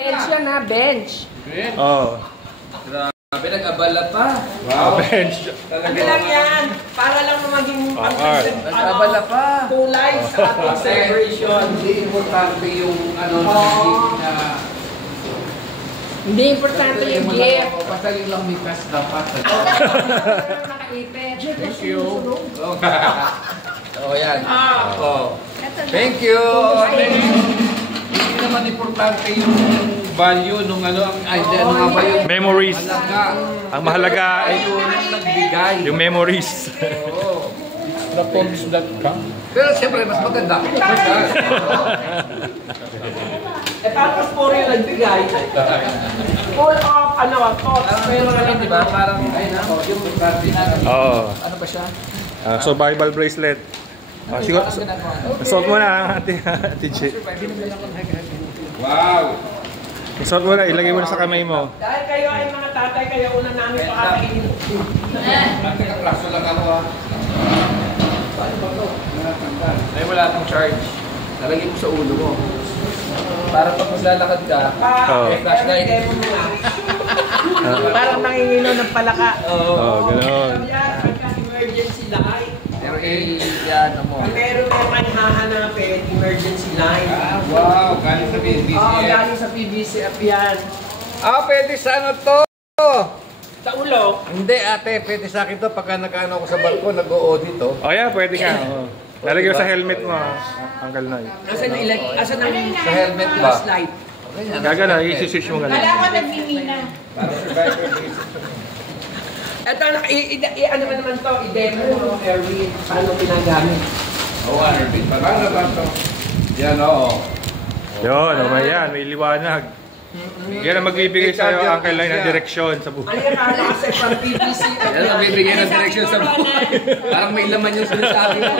Bench yan ha, bench. Bench? Oo. Grabe, nag-abala pa. Wow. Bench. Ano lang yan, para lang maging nag-abala pa. kulay sa ating celebration. Hindi importante yung ano na hindi importante yung gift. Basta lang may cash dapat. Thank you. Oh, yan. Oh. Thank you. Hindi naman importante yung value nung ano ang idea ano nga ba yung memories. Mahalaga. Ang mahalaga ay nagbigay. yung memories. Oo. Lapons.com. Pero siyempre mas maganda. Tapos puro yung nagbigay. Full of, thoughts. Pero ano, di ba? Parang, ayun na, yung cardinal. Oo. Ano ba siya? Survival bracelet. Siguro, suot mo na, Ate G. Wow! Suot mo na, ilagay mo na sa kamay mo. Dahil kayo ay mga tatay, kaya una namin pakakainin. Teka, plaso lang ako ha. Paano ba ito? Ay, wala akong charge. Nalagay mo sa ulo mo. Para pag maglalakad ka, flashlight. Parang nangingilo ng palaka. Oo, ganoon. Emergency light. Pero yan mo. Meron naman hahanapin, emergency light. Wow, galing sa PBCF. Oo, galing sa PBCF yan. Pwede sa ano to? Sa ulo. Hindi ate, pwede sa akin to pagka nag-ano ako sa barko, nag-o-audit to. Oh yeah, pwede ka. Lalagay mo sa helmet mo, Uncle Noy. Asan ang Sa helmet ba? flashlight? Gagana, isi-switch mo gano'n. Wala ko nagmimina. Para survivor basis. Ito, ano naman to, i-demo mo, Erwin, paano pinagamit. Oo, Erwin, paano ba ito? Yan, oo. Yun, yan, may liwanag. Yan ang magbibigay sa'yo, Uncle Noy, ng direksyon sa buhay. Ano yan, paano kasi pang PBCF? Yan ang bibigyan ng direksyon sa buhay. Parang may laman yung sinasabi mo.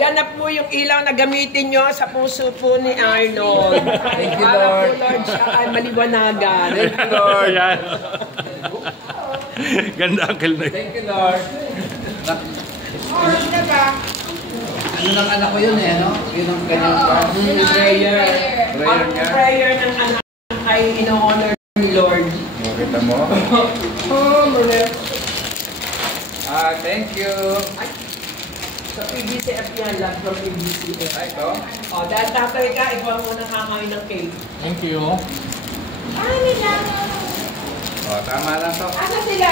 Yan na po yung ilaw na gamitin nyo sa puso po ni Arnold. Thank you, Para Lord. po, Lord, siya ay maliwanagan. Thank you, Lord. Yan. Ganda, Uncle Noy. Thank you, Lord. Ano ba? Ano ng anak ko yun eh, no? Yun ang kanyang Prayer. Ang niya. prayer ng anak ay ino-honor ni Lord. Kita mo? Oh, muli. Thank you. Sa PBCF yan, lahat ng PBCF. Ito. Dahil tatay ka, ikaw ang unang kakain ng cake. Thank you. Ano nila? Tama lang to. Asa sila?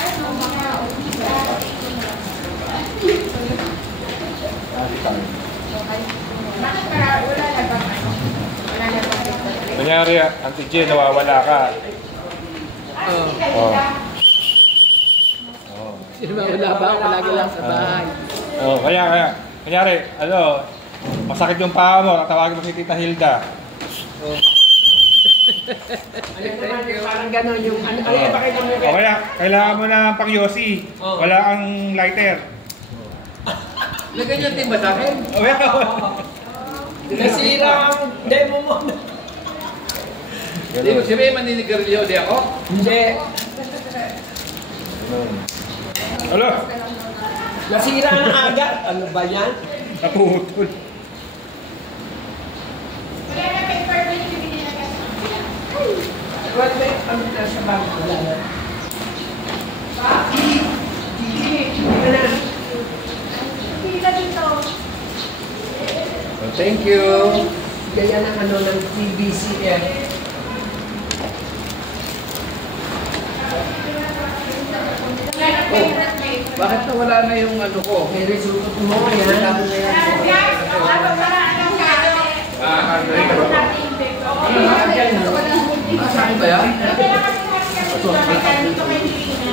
Ano mga ofisa? Bakit para wala na bang ano? Wala na bang Kunyari, Auntie Jen, nawawala ka. Sino ba wala ba? Palagi lang sa bahay. Kaya, kunyari, masakit yung paa mo, tatawagin mo si Tita Hilda. Parang gano'n yung pakita mo O kaya, kailangan mo na pang yosi. Wala kang lighter. Lagay niyo din ba sa akin? nasira ang demo mo. Hindi mo sabihin maninigarilyo di ako? Hindi. Alo, Nasira ang agad. Ano ba yan? naputol. Wala na paper ba yung bibili na kasi? What may ano na sa bag? Wala na. Ano na? Pila dito. Thank you. Ganyan ang ano ng PBCF. Bakit nawala na yung ano ko? May resulta mo yan. Saan ba yan?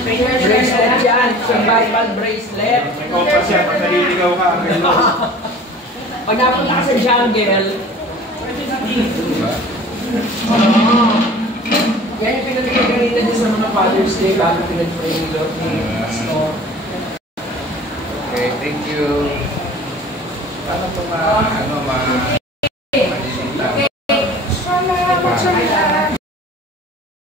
Bracelet yan. Survival bracelet. Kompas yan, pag naliligaw ka, Pag napunta ka sa jungle, yan yung pinag-ganita niya sa mga Father's Day bago pinag-pray ni Lord ni Pastor. Okay, thank you. Paano ito